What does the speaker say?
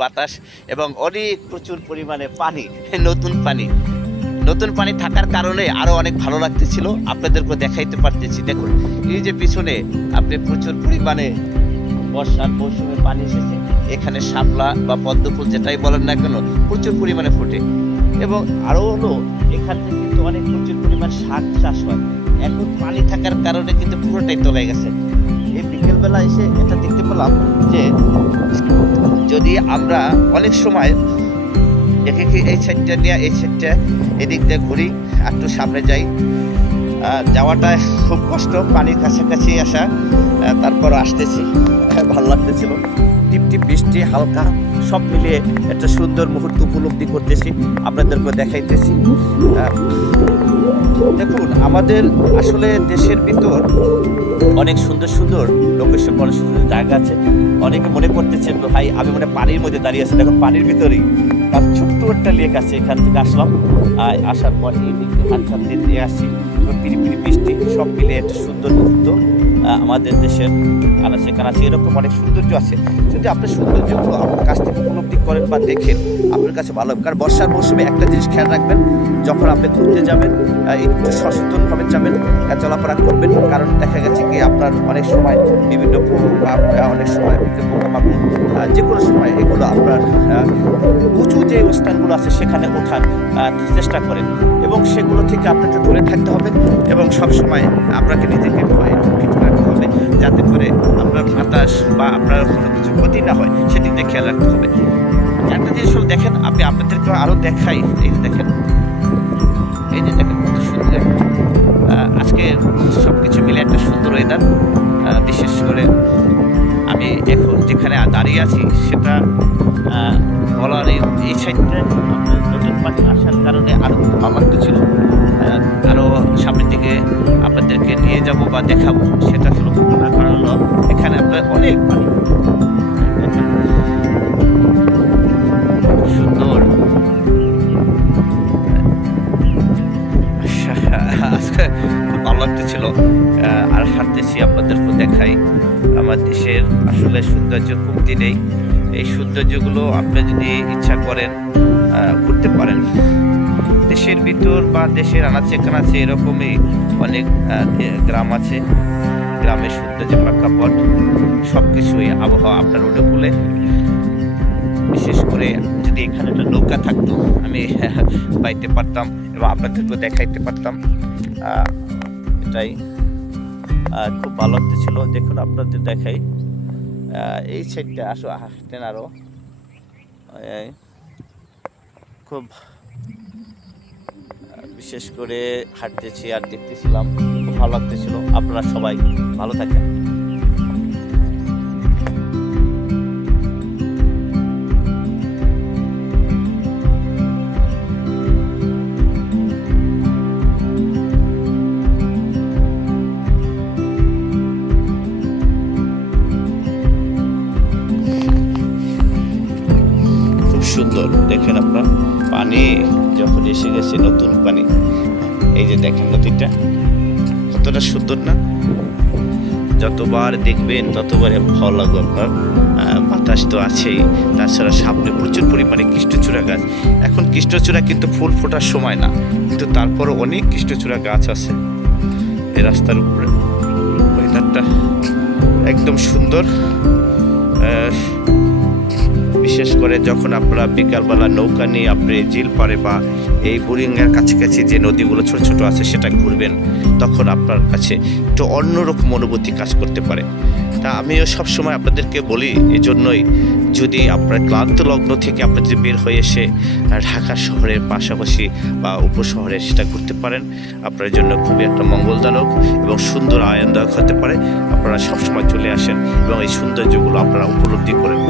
বাতাস এবং অনেক প্রচুর পরিমাণে পানি, নতুন পানি থাকার কারণে আরও অনেক ভালো লাগতেছিল। আপনাদেরকে দেখাইতে পারতেছি। দেখুন এই যে পিছনে আপনি প্রচুর পরিমাণে বর্ষার মৌসুমে পানি এসেছে। এখানে শাপলা বা পদ্মফুল যেটাই বলেন না কেন প্রচুর পরিমাণে ফোটে। এবং আরও হলো এখান থেকে কিন্তু অনেক প্রচুর পরিমাণ শাক চাষ হয়। এখন পানি থাকার কারণে কিন্তু পুরোটাই তলায় গেছে। এই বিকেলবেলা এসে এটা দেখতে পেলাম যে যদি আমরা অনেক সময় দেখে কি এই সাইডটা নিয়ে এই সাইডটা এদিক দিয়ে ঘুরি, একটু সামনে যাই, যাওয়াটা খুব কষ্ট, পানির কাছাকাছি আসা, তারপর আসতেছি, ভালো লাগতেছিল। টিপ টিপ বৃষ্টি হালকা সব মিলিয়ে একটা সুন্দর মুহূর্ত উপলব্ধি করতেছি, আপনাদেরকে দেখাইতেছি। দেখুন আমাদের আসলে দেশের ভিতর অনেক সুন্দর সুন্দর লোকেশন, অনেক সুন্দর জায়গা আছে। অনেকে মনে করতেছে ভাই আমি মনে পানির মধ্যে দাঁড়িয়ে আছি। দেখুন পানির ভিতরেই তার ছোট্ট একটা লেক আছে। এখান থেকে আসলাম, আসার পর এই দিকে হাত দিয়ে আসছি, পিড়ি বৃষ্টি সব মিলে একটা সুন্দর মুহূর্ত। আমাদের দেশের আনাচে কানাচে এরকম অনেক সৌন্দর্য আছে। যদি আপনি সৌন্দর্যগুলো আপনার কাছ থেকে উপলব্ধি করেন বা দেখেন, আপনার কাছে ভালো হবে। কারণ বর্ষার মৌসুমে একটা জিনিস খেয়াল রাখবেন, যখন আপনি ঘুরতে যাবেন একটু সচেতনভাবে যাবেন, চলাফেরা করবেন। কারণ দেখা গেছে কি আপনার অনেক সময় বিভিন্ন অনেক সময় পোকামাকড়, যে কোনো সময় এগুলো আপনার উঁচু যে স্থানগুলো আছে সেখানে ওঠার চেষ্টা করেন এবং সেগুলো থেকে আপনাকে দূরে থাকতে হবে এবং সবসময় আপনাকে নিজেকে ফিট রাখতে হবে, যাতে করে আপনার বাতাস বা আপনার কোনো কিছু ক্ষতি না হয় সেদিক দিয়ে খেয়াল রাখতে হবে। একটা জিনিস হলো দেখেন, আমি আপনাদেরকে আরও দেখাই। এই যে দেখেন কত সুন্দর আজকে সব কিছু মিলে একটা সুন্দর ওয়েদার। বিশেষ করে আমি এখন যেখানে দাঁড়িয়ে আছি সেটা বলার এই সাইডটা নতুন পানি আসার কারণে আরও ভালো লাগতেছিল। আরও সামনের দিকে আপনাদেরকে নিয়ে যাব বা দেখাবো, সেটা শুরু করবো না। কারণ হলো এখানে আপনার অনেক পানি, সুন্দর। আজকে খুব ভালো লাগতেছিল। আর হাঁটতেছি, আপনাদেরকে দেখাই। আমার দেশের আসলে সৌন্দর্য কমতি নেই। এই সৌন্দর্যগুলো আপনি যদি ইচ্ছা করেন করতে পারেন। দেশের ভিতর বা দেশের আনাচে কানাচে এরকমই অনেক গ্রাম আছে। গ্রামের সৌন্দর্য প্রেক্ষাপট সব কিছুই আবহাওয়া আপনার অনুকূলে। বিশেষ করে যদি এখানে একটা নৌকা থাকতো আমি বাইতে পারতাম এবং আপনাদেরকে দেখাইতে পারতাম। এটাই খুব ভালো লাগতেছিল। দেখুন আপনাদের দেখাই এই সাইডটা আসো হাঁটেন আরও। খুব বিশেষ করে হাঁটতেছি আর দেখতেছিলাম, খুব ভালো লাগতেছিল। আপনারা সবাই ভালো থাকেন। সুন্দর দেখেন আপনার পানি যখন এসে গেছে, নতুন পানি। এই যে দেখেন নদীটা কতটা সুন্দর না? যতবার দেখবেন ততবারে ভালো লাগবে আপনার। বাতাস তো আছেই, তাছাড়া সামনে প্রচুর পরিমাণে কৃষ্ণচূড়া গাছ। এখন কৃষ্ণচূড়া কিন্তু ফুল ফোটার সময় না, কিন্তু তারপরও অনেক কৃষ্ণচূড়া গাছ আছে এই রাস্তার উপরে। ওয়েদারটা একদম সুন্দর। বিশেষ করে যখন আপনারা বিকালবেলা নৌকা নিয়ে আপনি ঝিল পাড়ে বা এই বোরিংয়ের কাছাকাছি যে নদীগুলো ছোট ছোট আছে সেটা ঘুরবেন, তখন আপনার কাছে একটু অন্যরকম অনুভূতি কাজ করতে পারে। তা আমিও সবসময় আপনাদেরকে বলি, এই জন্যই যদি আপনার ক্লান্ত লগ্ন থেকে আপনি যদি বের হয়ে এসে ঢাকা শহরের পাশাপাশি বা উপশহরে সেটা ঘুরতে পারেন, আপনার জন্য খুবই একটা মঙ্গলজনক এবং সুন্দর আনন্দদায়ক হতে পারে। আপনারা সবসময় চলে আসেন এবং এই সৌন্দর্যগুলো আপনারা উপলব্ধি করেন।